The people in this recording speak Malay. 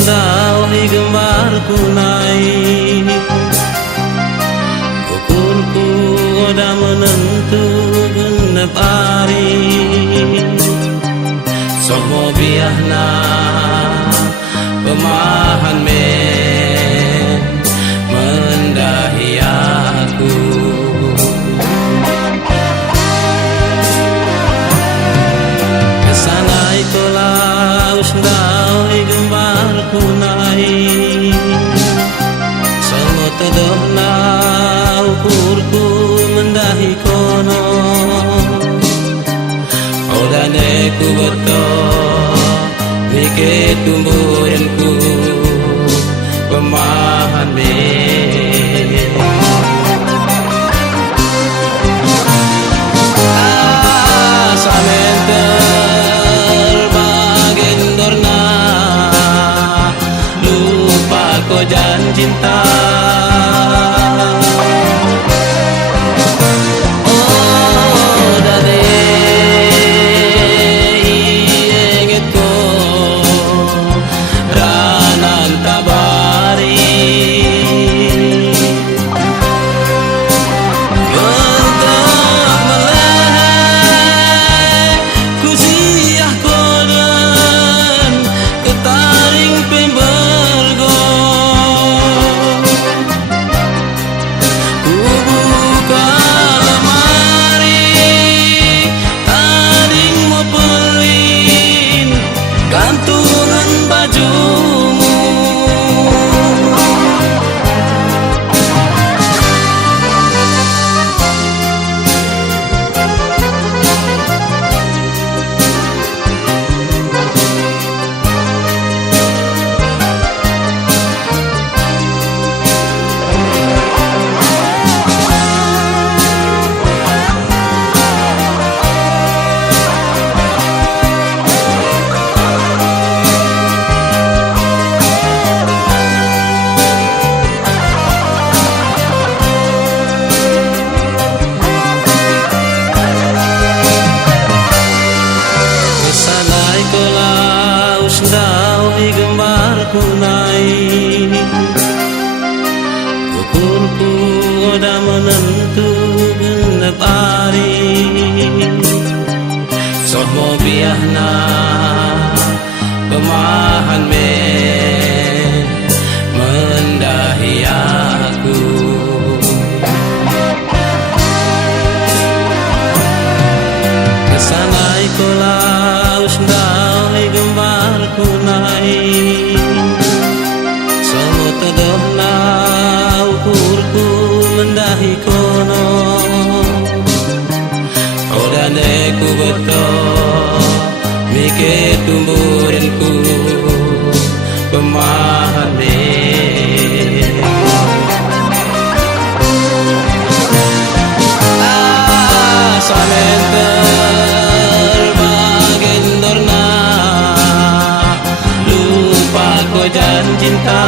Daw gembarku naik ukurku udah menentu genep hari somo biahna pemahan men mendahi aku kesana itulah usdau gembarku naik somo tedohna ukurku mendahi kono odane ku betul mikir tumbuhanku pemahan men samen terbagen dorna lupa ko jan cinta Daw gembarku naik ukurku udah menentu genep hari somo biahna pemahan men mendahi aku kesana itulah usdau gembarku naik somo tedohna ukurku mendahi kono odane ku betul mikir tumbuhanku pemahan men samen terbagen dorna lupa ko jan cinta